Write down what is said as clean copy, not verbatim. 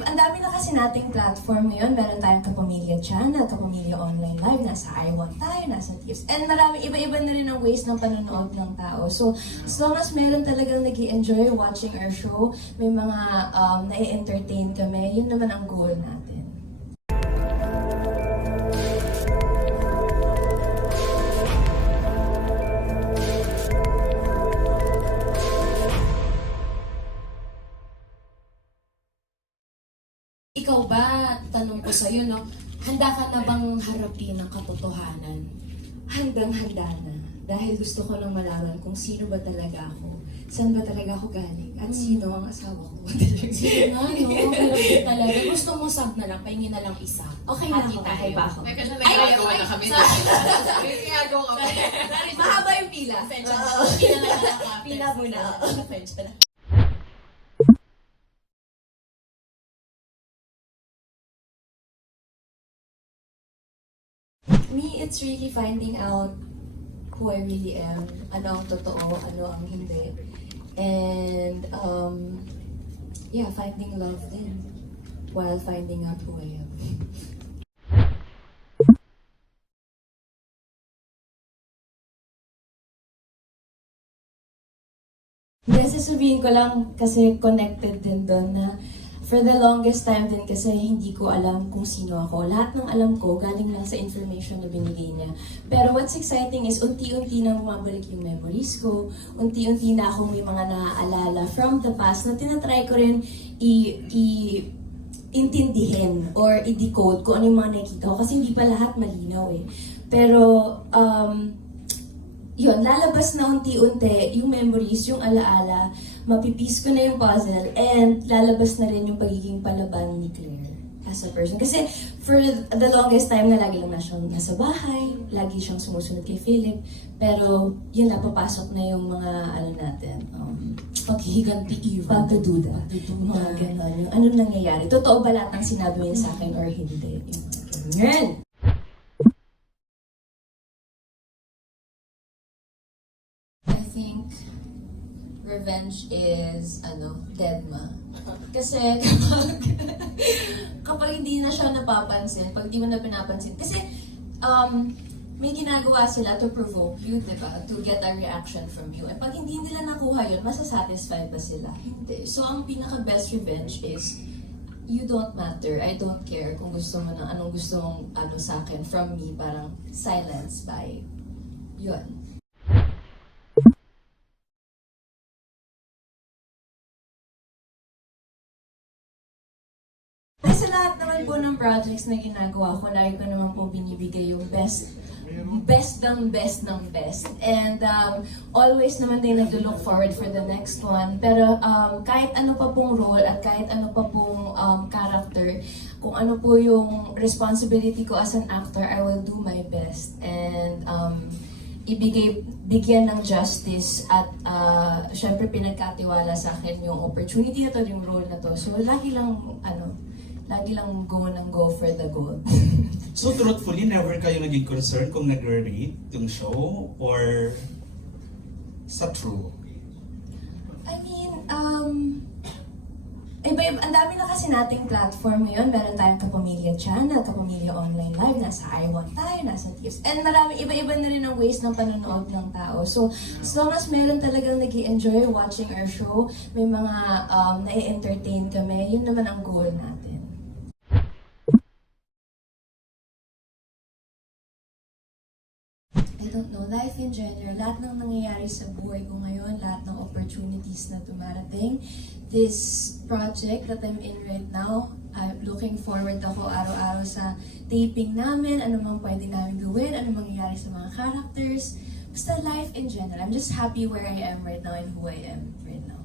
ang dami na kasi nating platform ngayon. Meron tayong Kapamilya Channel, Kapamilya Online Live, nasa I1 tayo, nasa Tips. And marami, iba-iba na rin ang ways ng panonood ng tao. So, as long as meron talagang nag-i-enjoy watching our show, may mga na-entertain kami, yun naman ang goal natin. Ikaw ba, tanong ko sa'yo, no? Handa ka na bang harapin ang katotohanan? Handang-handa na. Dahil gusto ko nang malaman kung sino ba talaga ako. Saan ba talaga ako galing? At sino ang asawa ko? Sige nga, no? Harapin talaga. Gusto mo sab na lang, pahingin na lang isa. Okay na ako, Hati tayo. okay ba ako? May kasi nagagawa na kami. May ginagawa kami. Mahaba yung pila. Pila na lang. Pila muna. Me, it's really finding out who I really am, ano ang totoo, ano ang hindi. And, finding love din while finding out who I am. Hindi, sasabihin ko lang kasi connected din doon na for the longest time din kasi hindi ko alam kung sino ako. Lahat ng alam ko galing lang sa information na binigay niya. Pero what's exciting is unti-unti na bumabalik yung memories ko. Unti-unti na akong may mga naaalala from the past na tinatry ko rin intindihin or i-decode kung ano yung mga nakikita ko. Kasi hindi pa lahat malinaw eh. Pero, yun, lalabas na unti-unti yung memories, yung alaala, mapipis ko na yung puzzle, and lalabas na rin yung pagiging palaban ni Claire as a person. Kasi for the longest time na lagi lang na siyang nasa bahay, lagi siyang sumusunod kay Philip, pero yun na, papasok na yung mga, natin, Paghihiganti pagdududa, mga gano'n, yung anong nangyayari. Totoo ba lahat ng sinabi niya sa akin or hindi? Yung mga ganyan. I think revenge is deadma. Kasi kapag hindi na siya napapansin, pag di mo na pinapansin, kasi may ginagawa sila to provoke you, di ba? To get a reaction from you. And pag hindi nila nakuha yun, masasatisfied ba sila? Hindi. So ang pinaka-best revenge is you don't matter. I don't care kung gusto mo na anong gusto mong sa akin from me, parang silence by yun. Sa lahat naman po ng projects na ginagawa ko, lagi ko naman po binibigay yung best ng best. And always naman din nag-look forward for the next one. Pero kahit ano pa pong role at kahit ano pa pong character, kung ano po yung responsibility ko as an actor, I will do my best. And bigyan ng justice at syempre pinagkatiwala sa akin yung opportunity na to, yung role na to. So lagi lang go for the gold. So truthfully, never kayo naging concerned kung nag-rate yung show or sa true? I mean, ang dami na kasi nating platform ngayon. Meron tayong Kapamilya Channel, Kapamilya Online Live, nasa I1 tayo, nasa Tips. And marami, iba-iba na rin ang ways ng panonood ng tao. So, as long as meron talagang nag-i-enjoy watching our show, may mga na-entertain kami, yun naman ang goal natin. I don't know, life in general, lahat ng nangyayari sa buhay ko ngayon, lahat ng opportunities na dumarating, this project that I'm in right now, I'm looking forward ako araw-araw sa taping namin, ano mang pwede namin gawin, ano mangyayari sa mga characters, basta life in general. I'm just happy where I am right now and who I am right now.